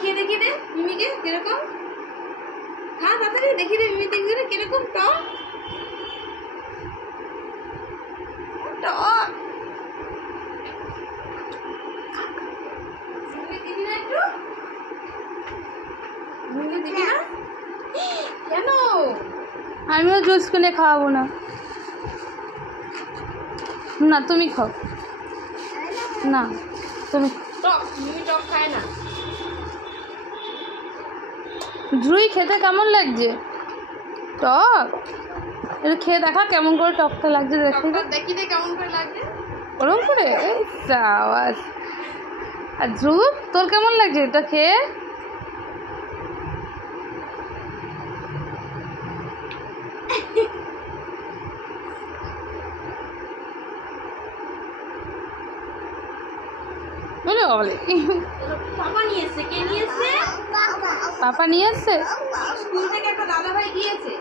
খেয়ে দেখিয়ে দে মিমিকে কিরকম। খা তাড়াতাড়ি দেখিয়ে দে মিমি দেখবি কিরকম টক টক। দিবি না একটু, দিবি না কেন? আমিও জুস কিনে খাওয়াবো না। না তুমি খাও, না তুমি। টক মিমি টক খায় না। জুই খেতে কেমন লাগছে টক? এটা খেয়ে দেখা কেমন করে টকটা লাগছে, দেখি দে কেমন করে লাগছে ওরম করে। আওয়াজ। আর ধ্রুব তোর কেমন লাগছে এটা খেয়ে? বলে বলে পাপা নিয়ে এসছে। কে নিয়ে এসছে? পাপা নিয়ে এসছে। স্কুল থেকে একটা দাদা ভাই গিয়েছে।